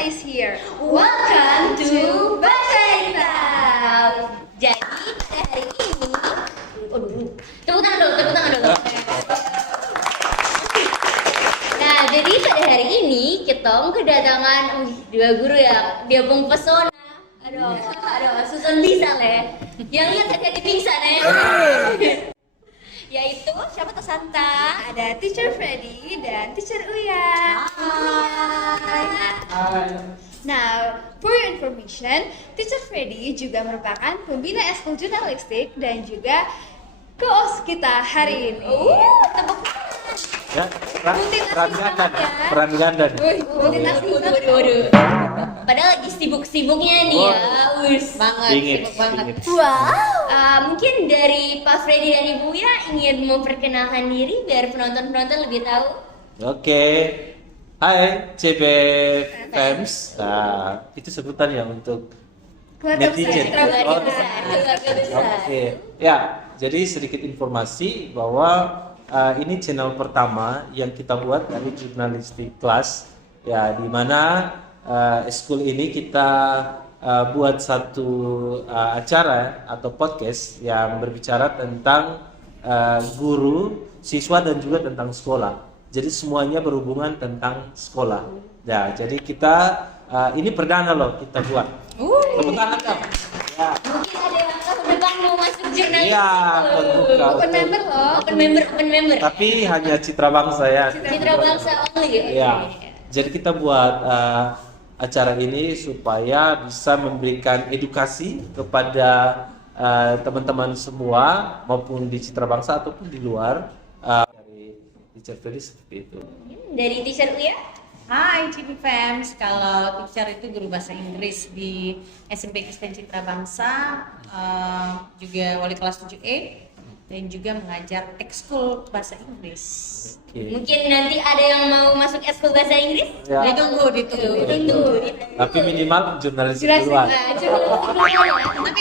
is here. Welcome to Baca Hitam. Jadi pada hari ini, tepuk tangan dulu. Nah, jadi pada hari ini kita kedatangan dua guru yang dia pesona. Aduh, Susan bisa lah. Yang lihat ada di pingsan ya. Yaitu siapa tuh Santa? Ada Teacher Freddy dan Teacher Uya. Hai. Nah, for your information, Teacher Freddy juga merupakan pembina Eskul Jurnalistik dan juga co-host kita hari ini. Tepuk Ya, peran ganda. Waduh. Padahal lagi sibuk-sibuknya nih ya. Sibuk banget. Wow. Mungkin dari Pak Freddy dan Ibu ya ingin memperkenalkan diri biar penonton-penonton lebih tahu. Oke. Hai, CB Fans. Nah, itu sebutan ya untuk netizen. Keluarga besar. Oke. Ya, jadi sedikit informasi bahwa ini channel pertama yang kita buat dari jurnalistik kelas, ya, di mana school ini kita buat satu acara atau podcast yang berbicara tentang guru, siswa dan juga tentang sekolah. Jadi semuanya berhubungan tentang sekolah. Ya, jadi kita ini perdana loh kita buat. Tepuk tangan dong. Ya. Mungkin ada yang tahun depan mau masuk jurnalis. Iya, terbuka. Open member. Tapi hanya Citra Bangsa ya. Citra Bangsa only. Ya. Jadi kita buat acara ini supaya bisa memberikan edukasi kepada teman-teman semua maupun di Citra Bangsa ataupun di luar dari Teacher Freddy seperti itu. Dari Teacher Uya? Hai CB Fans, kalau teacher itu guru bahasa Inggris di SMP Kristen Citra Bangsa, juga wali kelas 7E dan juga mengajar ekskul bahasa Inggris. Mungkin nanti ada yang mau masuk ekskul bahasa Inggris? Ya. Ditunggu. Tapi minimal jurnalistik duluan. Tapi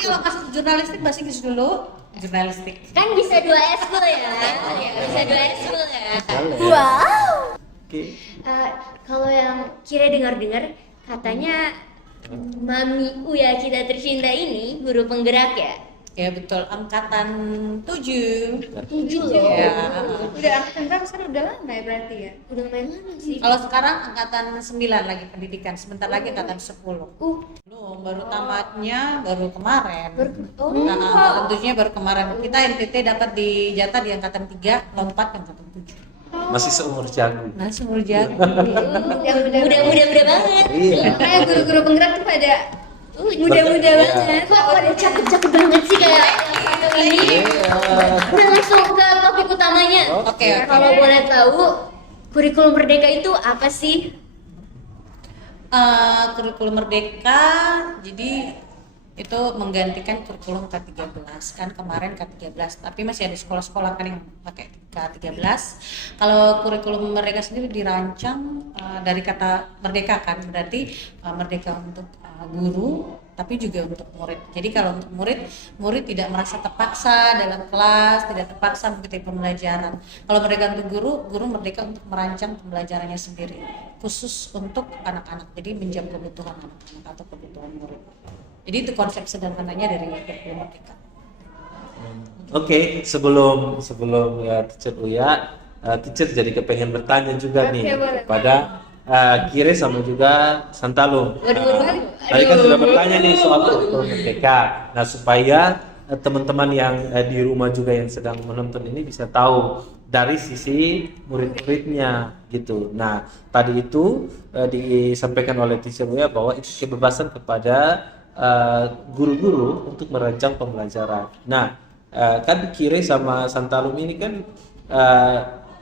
kalau masuk jurnalistik bahasa Inggris dulu, jurnalistik. Kan bisa dua ekskul ya? Bisa dua ekskul ya? Wow. Oke. Kalau yang Kira dengar-dengar katanya Mami Uya kita tercinta ini guru penggerak ya? Ya betul, angkatan 7. 7 Ya. Udah angkatan berapa sekarang? Udah lama ya berarti ya? Udah lumayan lama sih. Kalau sekarang angkatan 9 lagi pendidikan, sebentar lagi angkatan 10. Belum, baru tamatnya baru kemarin. Angkatan 7-nya baru kemarin. Kita NTT dapat di jatah di angkatan 3, lompat angkatan 7. Masih seumur jago. Masih umur jago. Muda banget. Iya. Kayak guru-guru penggerak tuh pada muda-muda banget. Kok pada cakep-cakep banget sih kayak ini. Udah langsung ke topik utamanya. Oke. Kalau boleh tahu kurikulum Merdeka itu apa sih? Kurikulum Merdeka jadi itu menggantikan kurikulum K13 kan, kemarin K13 tapi masih ada sekolah-sekolah kan yang pakai K13. Kalau kurikulum Merdeka sendiri dirancang dari kata merdeka kan, berarti merdeka untuk guru tapi juga untuk murid. Jadi kalau untuk murid tidak merasa terpaksa dalam kelas, tidak terpaksa mengikuti pembelajaran. Kalau merdeka untuk guru merdeka untuk merancang pembelajarannya sendiri khusus untuk anak-anak, jadi menjawab kebutuhan anak-anak atau kebutuhan murid. Jadi itu konsep sederhananya dari kurikulum Merdeka. Oke, sebelum ya Teacher Uya, Teacher jadi kepengen bertanya juga nih kepada Kire sama juga Santalum. Tadi kan sudah bertanya nih soal kurikulum Merdeka. Nah, supaya teman-teman yang di rumah juga yang sedang menonton ini bisa tahu dari sisi murid-muridnya gitu. Nah, tadi itu disampaikan oleh Teacher Uya bahwa itu kebebasan kepada guru-guru untuk merancang pembelajaran. Nah, kan Kire sama Santalum ini kan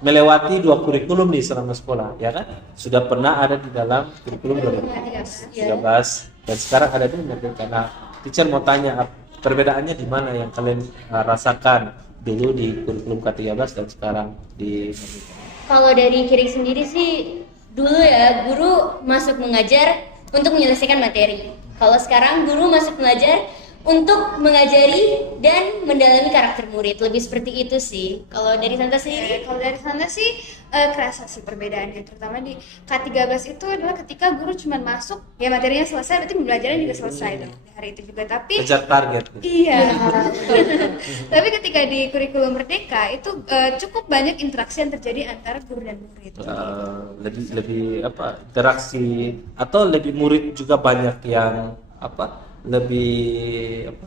melewati 2 kurikulum nih selama sekolah, ya kan? Sudah pernah ada di dalam kurikulum 2013 dan sekarang ada di Merdeka. Nah, Teacher mau tanya perbedaannya di mana yang kalian rasakan dulu di kurikulum K13 dan sekarang di Merdeka? Kalau dari Kiri sendiri sih dulu ya guru masuk mengajar untuk menyelesaikan materi. Kalau sekarang guru masuk belajar untuk mengajari dan mendalami karakter murid. Lebih seperti itu sih. Kalau dari Santa sendiri? Kalau dari sana sih kerasa sih perbedaannya, terutama di K13 itu adalah ketika guru cuma masuk, ya materinya selesai, berarti pembelajaran juga selesai di hari itu juga. Tapi kejar target. iya, tapi ketika di kurikulum Merdeka itu cukup banyak interaksi yang terjadi antara guru dan murid. Lebih apa, interaksi, atau lebih murid juga banyak yang apa, lebih apa,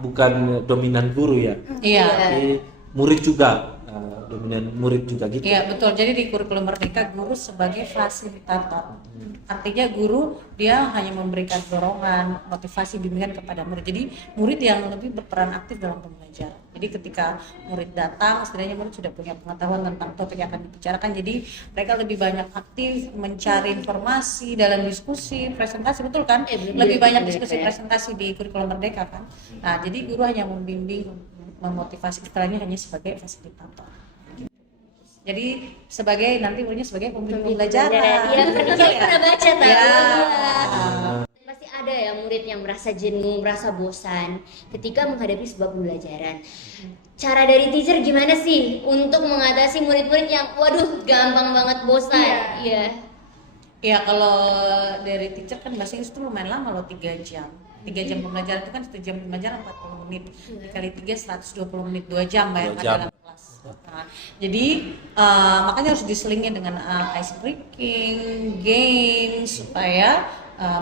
bukan dominan guru ya, Iya. tapi murid juga, dominan murid juga gitu. Iya betul. Jadi di kurikulum Merdeka guru sebagai fasilitator. Artinya guru dia hanya memberikan dorongan, motivasi, bimbingan kepada murid. Jadi murid yang lebih berperan aktif dalam pembelajaran. Jadi ketika murid datang, setidaknya murid sudah punya pengetahuan tentang topik yang akan dibicarakan. Jadi mereka lebih banyak aktif mencari informasi dalam diskusi, presentasi, betul kan? Lebih banyak diskusi presentasi di kurikulum Merdeka kan. Nah jadi guru hanya membimbing, memotivasi, istilahnya hanya sebagai fasilitator. Jadi sebagai nanti muridnya sebagai pembimbing pembelajaran. Iya, saya pernah baca tahu. Ya. Pasti ada ya murid yang merasa jenuh, merasa bosan ketika menghadapi sebuah pembelajaran. Cara dari teacher gimana sih untuk mengatasi murid-murid yang waduh gampang banget bosan? Iya. Ya kalau dari teacher kan bahasa Inggris itu lumayan lama loh, 3 jam. 3 jam pembelajaran itu kan 1 jam pembelajaran 40 menit. Kali 3 120 menit, 2 jam bayangkan dalam kelas. Nah, jadi makanya harus diselingi dengan ice breaking, games supaya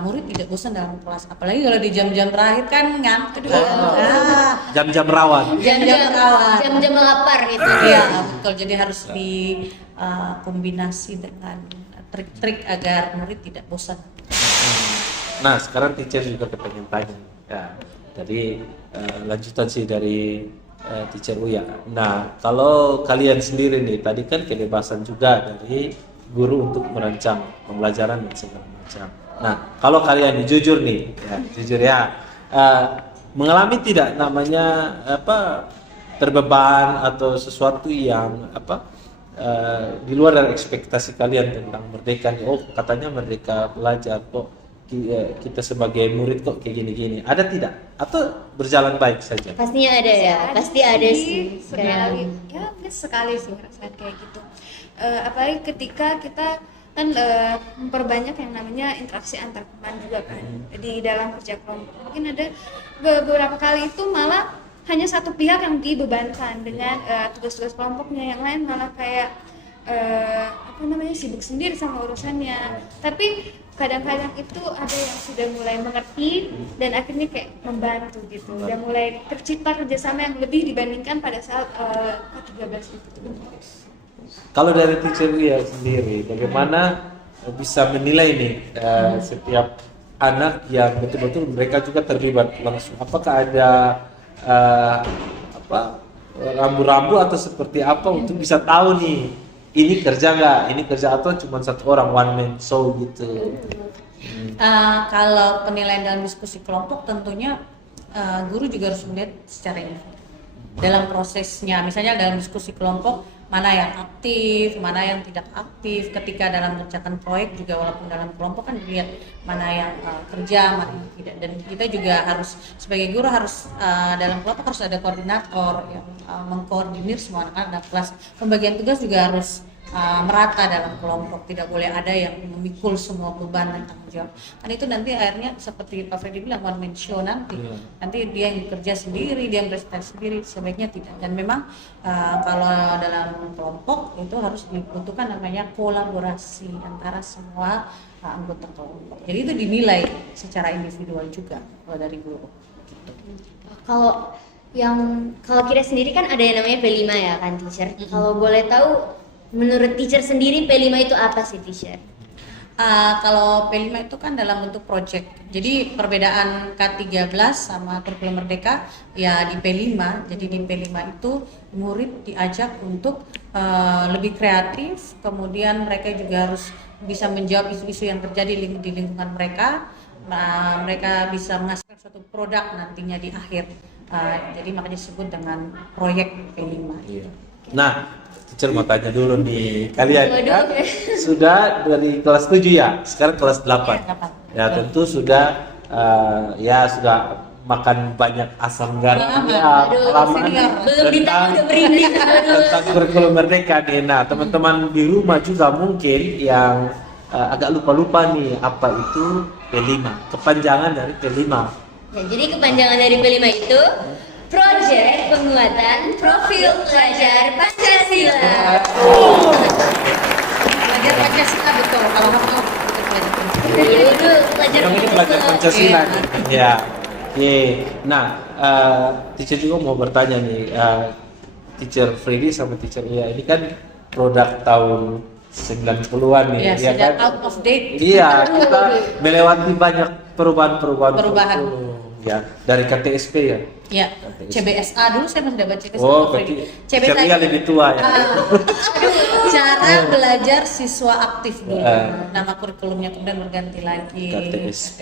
murid tidak bosan dalam kelas. Apalagi kalau di jam-jam terakhir kan ngantuk kan. Jam-jam rawan. Jam-jam rawan. Jam-jam lapar itu. Iya, betul. Jadi harus dikombinasi dengan trik-trik agar murid tidak bosan. Nah sekarang teacher juga kepengen tanya ya, jadi lanjutan sih dari teacher Uya. Nah kalau kalian sendiri nih, tadi kan kebebasan juga dari guru untuk merancang pembelajaran dan segala macam. Nah kalau kalian jujur nih, ya, jujur ya, mengalami tidak namanya apa, terbeban atau sesuatu yang apa, di luar dari ekspektasi kalian tentang merdeka nih? Oh katanya merdeka belajar, kok kita sebagai murid kok kayak gini-gini, ada tidak? Atau berjalan baik saja? Pastinya ada ya, pasti ada sih. Sekali, ya mungkin sekali sih ngerasain kayak gitu. Apalagi ketika kita kan memperbanyak yang namanya interaksi antar teman juga kan di dalam kerja kelompok. Mungkin ada beberapa kali itu malah hanya satu pihak yang dibebankan dengan tugas-tugas kelompoknya, yang lain malah kayak sibuk sendiri sama urusannya. Tapi kadang-kadang itu ada yang sudah mulai mengerti dan akhirnya kayak membantu gitu, dan mulai tercipta kerjasama yang lebih dibandingkan pada saat K13 itu. Kalau dari teacher Uya sendiri, bagaimana bisa menilai nih setiap anak yang betul-betul mereka juga terlibat langsung? Apakah ada rambu-rambu atau seperti apa untuk bisa tahu nih ini kerja nggak, ini kerja, atau cuma satu orang one man show gitu? Kalau penilaian dalam diskusi kelompok tentunya guru juga harus melihat secara individu dalam prosesnya. Misalnya dalam diskusi kelompok mana yang aktif, mana yang tidak aktif. Ketika dalam mengerjakan proyek juga walaupun dalam kelompok kan dilihat mana yang kerja, mana yang tidak. Dan kita juga harus sebagai guru harus dalam kelompok harus ada koordinator yang mengkoordinir semua anak-anak dalam kelas. Pembagian tugas juga harus merata dalam kelompok, tidak boleh ada yang memikul semua beban dan tanggung jawab. Kan itu nanti akhirnya seperti Pak Freddy bilang one man show nanti dia yang bekerja sendiri, dia yang presentasi sendiri. Sebaiknya tidak. Dan memang kalau dalam kelompok itu harus dibutuhkan namanya kolaborasi antara semua anggota kelompok. Jadi itu dinilai secara individual juga kalau dari guru. Kalau kita sendiri kan ada yang namanya P5 ya kan teacher. Kalau boleh tahu menurut teacher sendiri P5 itu apa sih teacher? Kalau P5 itu kan dalam bentuk project. Jadi perbedaan K13 sama kurikulum Merdeka ya di P5. Jadi di P5 itu murid diajak untuk lebih kreatif, kemudian mereka juga harus bisa menjawab isu-isu yang terjadi di lingkungan mereka. Mereka bisa menghasilkan suatu produk nantinya di akhir. Jadi makanya disebut dengan proyek P5. Nah, teacher mau tanya dulu nih, kalian kan sudah dari kelas 7 ya, sekarang kelas 8. Ya tentu sudah sudah makan banyak asam garam. Aduh, Lama senior. Belum ditanya udah merinding. tentang kurikulum merdeka nih. Nah, teman-teman di rumah juga mungkin yang agak lupa-lupa nih apa itu P5, kepanjangan dari P5. Ya, jadi kepanjangan dari P5 itu Proyek Penguatan Profil Pelajar Pancasila. Belajar Pancasila betul. Kalau mau belajar Pancasila. Dulu pelajar Yang ini pelajar Pancasila nih. Ya. Oke. Nah, teacher juga mau bertanya nih, teacher Freddy sama teacher Iya ini kan produk tahun 90-an nih, Ya, ya sudah kan? out of date. Iya, kita melewati banyak perubahan. Ya, dari KTSP ya. Ya, CBSA dulu saya masih dapat CBSA. Oh, berarti teacher Iya lebih tua ya. Cara belajar siswa aktif dulu. Nama kurikulumnya kemudian berganti lagi. KTSP,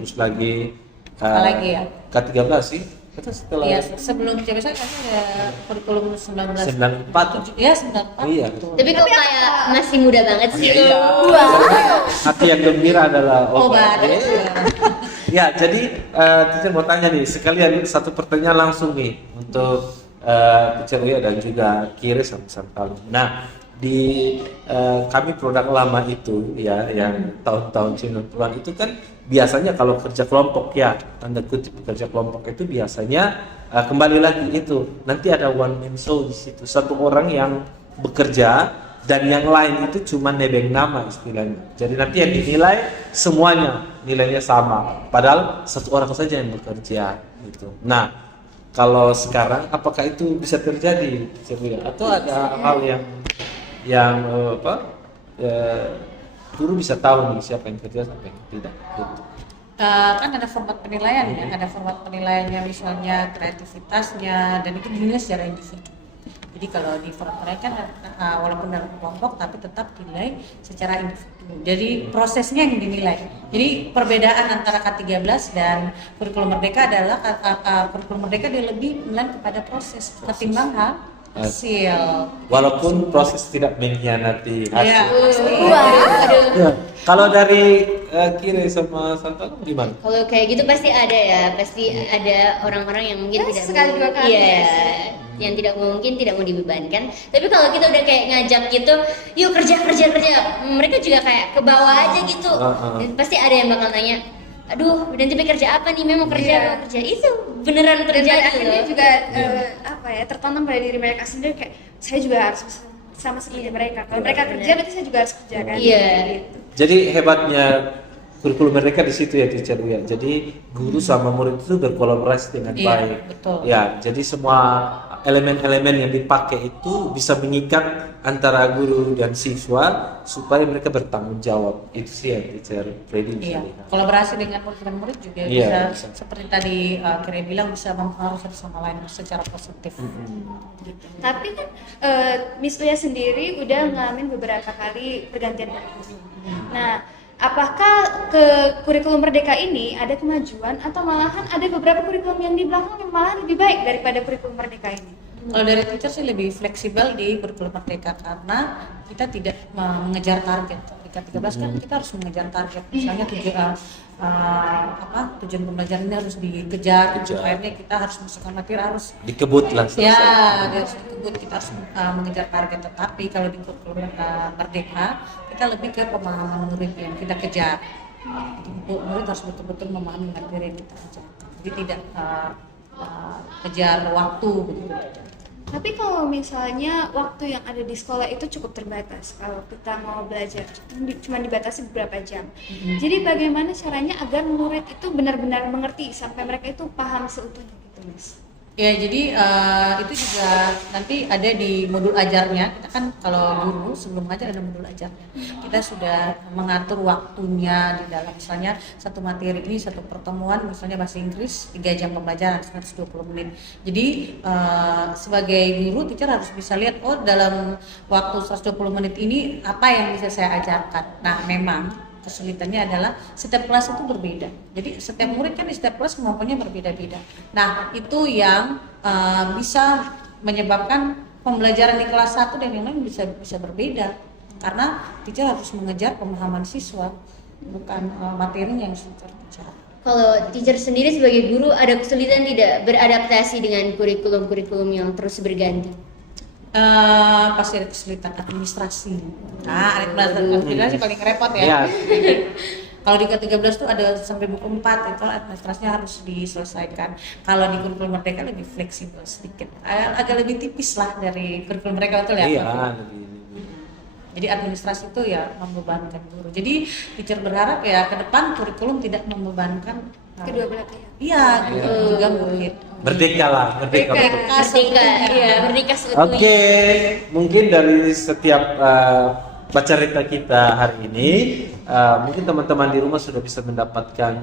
terus lagi Apa lagi ya? K13 sih. Itu setelah Ya, sebelum CBSA kan ada kurikulum 19 94. Ya, 94. Iya. betul. Tapi kok kayak masih muda banget sih lu. Iya. Hati yang gembira adalah Obat. Ya, jadi teacher mau tanya nih, sekalian satu pertanyaan langsung nih untuk teacher Uya dan juga Kire sama Santal. Nah, di kami produk lama itu ya, yang tahun-tahun 90-an itu kan biasanya kalau kerja kelompok ya, tanda kutip kerja kelompok itu biasanya kembali lagi itu nanti ada one man show di situ, satu orang yang bekerja dan yang lain itu cuma nebeng nama istilahnya. Jadi nanti yang dinilai semuanya nilainya sama, padahal satu orang saja yang bekerja gitu. Nah, kalau sekarang apakah itu bisa terjadi, atau ada hal yang guru bisa tahu nih siapa yang kerja siapa yang tidak gitu. Kan ada format penilaian ya, ada format penilaiannya misalnya kreativitasnya dan itu dinilai secara individu. Jadi kalau di format penilaian kan walaupun dalam kelompok tapi tetap dinilai secara individu. Jadi prosesnya yang dinilai. Jadi perbedaan antara K13 dan kurikulum merdeka adalah kurikulum merdeka dia lebih menilai kepada proses ketimbang hasil. Walaupun proses tidak mengkhianati hasil. Ya, pasti. Ya. Kalau dari Kire sama Santal gimana? Kalau kayak gitu pasti ada ya, pasti ada orang-orang yang mungkin Ya, tidak sekali dua kali iya, ya sih. yang tidak mungkin tidak mau dibebankan. Tapi kalau kita udah kayak ngajak gitu, yuk kerja, mereka juga kayak ke bawah aja gitu. Dan pasti ada yang bakal nanya, aduh nanti kerja apa nih, memang kerja itu beneran Dan terjadi pada akhirnya loh. juga tertanam pada diri mereka sendiri kayak saya juga harus sama seperti mereka. Kalau mereka kerja berarti saya juga harus kerja kan. Iya. Gitu. Jadi hebatnya kurikulum mereka di situ ya teacher ya. Jadi guru sama murid itu berkolaborasi dengan Iya, baik. betul. Ya, jadi semua elemen-elemen yang dipakai itu bisa mengikat antara guru dan siswa supaya mereka bertanggung jawab. Itu sih ya teacher Freddy bisa Iya, lihat. kolaborasi dengan murid dan murid juga Iya, bisa seperti tadi Kira bilang bisa mempengaruhi satu sama lain secara positif. Gitu. Tapi kan Miss Uya sendiri udah ngalamin beberapa kali pergantian kurikulum. Nah, apakah ke kurikulum merdeka ini ada kemajuan atau malahan ada beberapa kurikulum yang di belakang yang malah lebih baik daripada kurikulum merdeka ini? Kalau dari teacher sih lebih fleksibel di kurikulum merdeka karena kita tidak mengejar target. Di K13 kan kita harus mengejar target. Misalnya tujuan pembelajaran ini harus dikejar. Akhirnya kita harus masukkan materi harus Dikebut lah selesai. ya dari tersebut kita harus mengejar target. Tetapi kalau di kurikulum merdeka kita lebih ke pemahaman murid yang kita kejar. Jadi murid harus betul-betul memahami materi yang kita kejar. Jadi tidak kejar waktu begitu. Tapi kalau misalnya waktu yang ada di sekolah itu cukup terbatas, kalau kita mau belajar cuma dibatasi beberapa jam. Jadi bagaimana caranya agar murid itu benar-benar mengerti sampai mereka itu paham seutuhnya gitu, Mas? Ya, jadi itu juga nanti ada di modul ajarnya. Kita kan kalau guru sebelum ngajar ada modul ajarnya. Kita sudah mengatur waktunya di dalam, misalnya satu materi ini, satu pertemuan, misalnya bahasa Inggris 3 jam pembelajaran 120 menit. Jadi sebagai guru, teacher harus bisa lihat, oh dalam waktu 120 menit ini apa yang bisa saya ajarkan. Nah, memang kesulitannya adalah setiap kelas itu berbeda. Jadi setiap murid kan di setiap kelas kemampuannya berbeda-beda. Nah, itu yang bisa menyebabkan pembelajaran di kelas 1 dan yang lain bisa berbeda. Karena teacher harus mengejar pemahaman siswa, bukan materinya yang teacher kejar. Kalau teacher sendiri sebagai guru ada kesulitan tidak beradaptasi dengan kurikulum-kurikulum yang terus berganti? Pasti ada kesulitan administrasi. Nah, administrasi paling repot ya. Ya. Kalau di ke-13 tuh ada sampai buku 4, itu administrasinya harus diselesaikan. Kalau di kurikulum Merdeka lebih fleksibel sedikit, agak lebih tipis lah dari kurikulum mereka, betul ya? Iya, lebih. Jadi administrasi itu ya membebankan guru. Jadi teacher berharap ya ke depan kurikulum tidak membebankan Kedua belah pihak. Iya, guru juga murid. Merdeka lah, merdeka. Merdeka, ya, merdeka seutuhnya. Oke, mungkin dari setiap cerita kita hari ini, mungkin teman-teman di rumah sudah bisa mendapatkan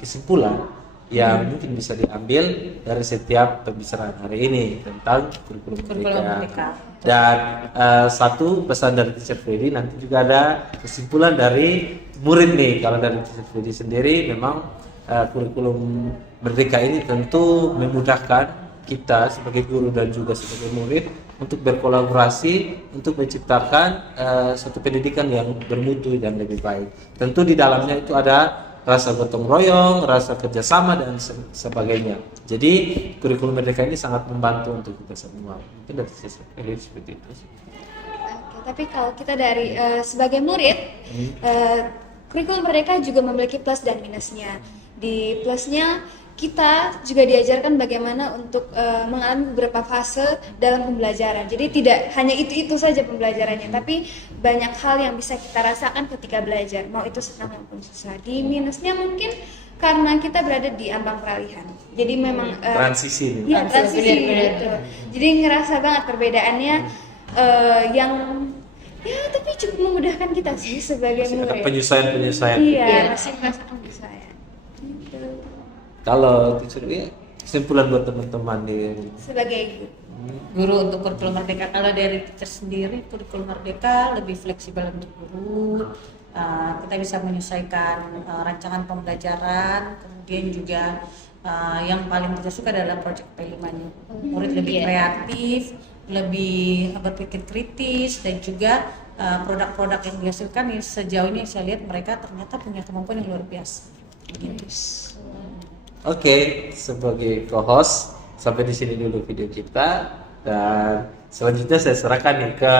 kesimpulan yang mungkin bisa diambil dari setiap pembicaraan hari ini tentang kurikulum Merdeka. Dan satu pesan dari Teacher Freddy, nanti juga ada kesimpulan dari murid nih. Kalau dari Teacher Freddy sendiri, memang kurikulum Merdeka ini tentu memudahkan kita sebagai guru dan juga sebagai murid untuk berkolaborasi untuk menciptakan suatu pendidikan yang bermutu dan lebih baik. Tentu di dalamnya itu ada rasa gotong royong, rasa kerjasama dan sebagainya. Jadi kurikulum Merdeka ini sangat membantu untuk kita semua. Mungkin dari sisi seperti itu. Oke, tapi kalau kita dari sebagai murid, kurikulum Merdeka juga memiliki plus dan minusnya. Di plusnya kita juga diajarkan bagaimana untuk mengalami beberapa fase dalam pembelajaran. Jadi tidak hanya itu saja pembelajarannya, tapi banyak hal yang bisa kita rasakan ketika belajar, mau itu senang maupun susah. Di minusnya mungkin karena kita berada di ambang peralihan. Jadi memang transisi. Ya, transisi gitu. Jadi ngerasa banget perbedaannya yang ya tapi cukup memudahkan kita sih sebagai murid. Penyesuaian. Iya, masih merasakan penyesuaian. Kalau teacher kesimpulan buat teman-teman di sebagai guru untuk kurikulum Merdeka, kalau dari teacher sendiri kurikulum Merdeka lebih fleksibel untuk guru. Kita bisa menyesuaikan rancangan pembelajaran, kemudian juga yang paling kita suka adalah project P5-nya. Murid lebih kreatif, lebih berpikir kritis, dan juga produk-produk yang dihasilkan sejauh ini saya lihat mereka ternyata punya kemampuan yang luar biasa. Oke, sebagai co-host sampai di sini dulu video kita, dan selanjutnya saya serahkan nih ke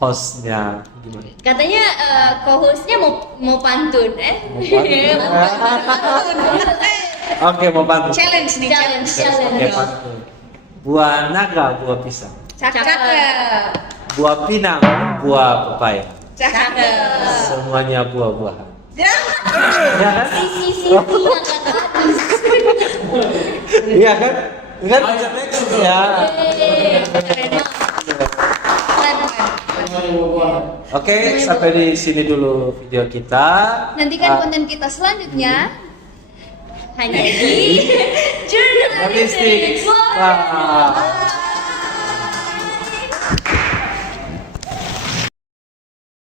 hostnya. Gimana? Katanya co-hostnya mau pantun, Oke, mau pantun. Challenge nih, challenge. Oke, pantun. Buah naga, buah pisang. Cakep. Buah pinang, buah pepaya. Cakep. Semuanya buah-buahan. Ya. Ya kan? Sisi Iya kan? Kan? Ya. Oke, sampai di sini dulu video kita. nantikan konten kita selanjutnya hanya di Jurnalistik. Wah.